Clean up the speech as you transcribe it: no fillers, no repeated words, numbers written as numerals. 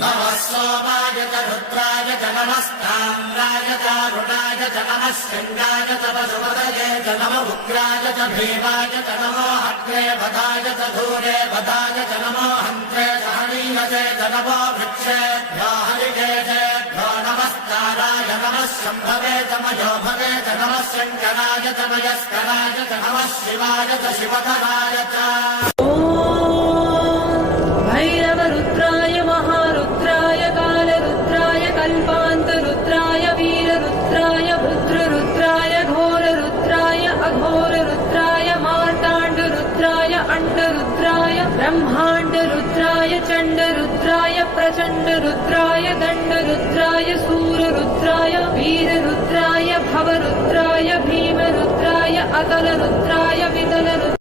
नमः सोमाय च रुद्राय च नमस्ताम्राय च रुणाय च नमः शृङ्गाय च पशुपतये च नमः उग्राय च भीमाय च नमो हग्रे वधाय च धूरे वधाय च नमो हन्त्रे च हनीयसे च नमो वृक्षेभ्यो हरिकेशेभ्यो नमस्काराय नमः शम्भवे च मयोभवे च नमः शङ्कराय च मयस्कराय च नमः शिवाय च शिवधराय च भैरवरुद्राय महारुद्राय कालरुद्राय कल्पान्तरुद्राय वीररुद्राय रुद्ररुद्राय घोररुद्राय अघोररुद्राय मार्ताण्डरुद्राय अण्डरुद्राय ब्रह्माण्डरुद्राय चण्डरुद्राय प्रचण्डरुद्राय दण्डरुद्राय सूररुद्राय वीररुद्राय भवरुद्राय भीमरुद्राय अतलरुद्राय वितलरुद्राय